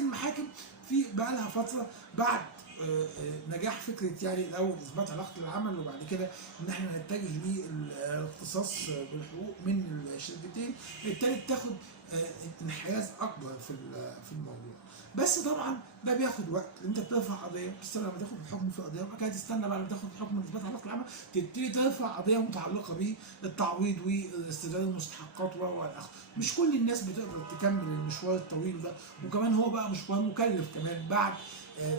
المحاكم في بقى لها فتره بعد نجاح فكره يعني الاول اثبات علاقه العمل، وبعد كده ان احنا نتجه للاختصاص بالحقوق من الشركتين، ابتدت تاخد انحياز اكبر في الموضوع. بس طبعا ده بياخد وقت، انت بترفع قضيه، بتستنى لما تاخد الحكم في قضيه، وبعد كده تستنى بعد ما تاخد الحكم من اثبات علاقه العمل تبتدي ترفع قضيه متعلقه بالتعويض واسترداد المستحقات والى اخره. مش كل الناس بتقدر تكمل المشوار الطويل ده، وكمان هو بقى مشوار مكلف كمان بعد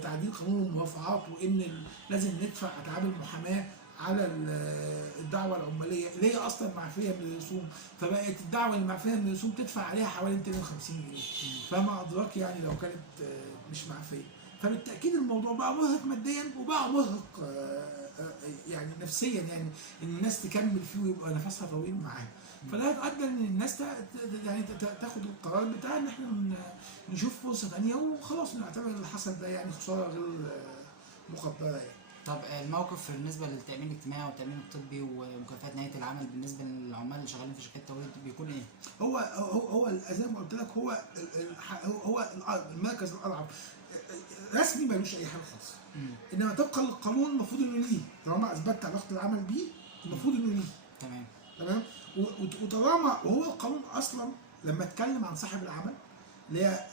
تعديل قانون المرافعات، وان لازم ندفع اتعاب المحاماه على الدعوه العماليه اللي هي اصلا معفيه من الرسوم، فبقت الدعوه المعفيه من الرسوم تدفع عليها حوالي 250 جنيه، فما ادراك يعني لو كانت مش معفيه. فبالتاكيد الموضوع بقى مرهق ماديا وبقى مرهق يعني نفسيا، يعني ان الناس تكمل فيه ويبقى نفسها طويل معاه. فده ادى ان الناس يعني تاخد القرار بتاع ان احنا نشوف فرصه ثانيه وخلاص، نعتبر اللي حصل ده يعني خساره غير مقدره يعني. طب الموقف بالنسبه للتامين الاجتماعي والتامين الطبي ومكافآت نهايه العمل بالنسبه للعمال اللي شغالين في شركات التوريد بيكون ايه؟ هو زي ما قلت لك، هو المركز الاضعف رسمي ملوش اي حاجه خالصه، انما طبقا للقانون المفروض انه ليه، طالما اثبتت علاقه العمل بيه المفروض انه ليه. تمام. وطالما وهو القانون اصلا لما اتكلم عن صاحب العمل اللي هي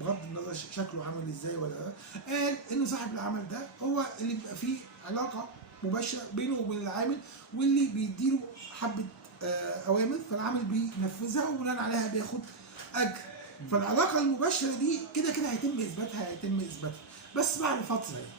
بغض النظر شكله عامل ازاي ولا، قال ان صاحب العمل ده هو اللي بيبقى فيه علاقه مباشره بينه وبين العامل، واللي بيديله حبه اوامر فالعامل بينفذها وبناء عليها بياخد اجر. فالعلاقه المباشره دي كده كده هيتم اثباتها بس بعد فتره يعني.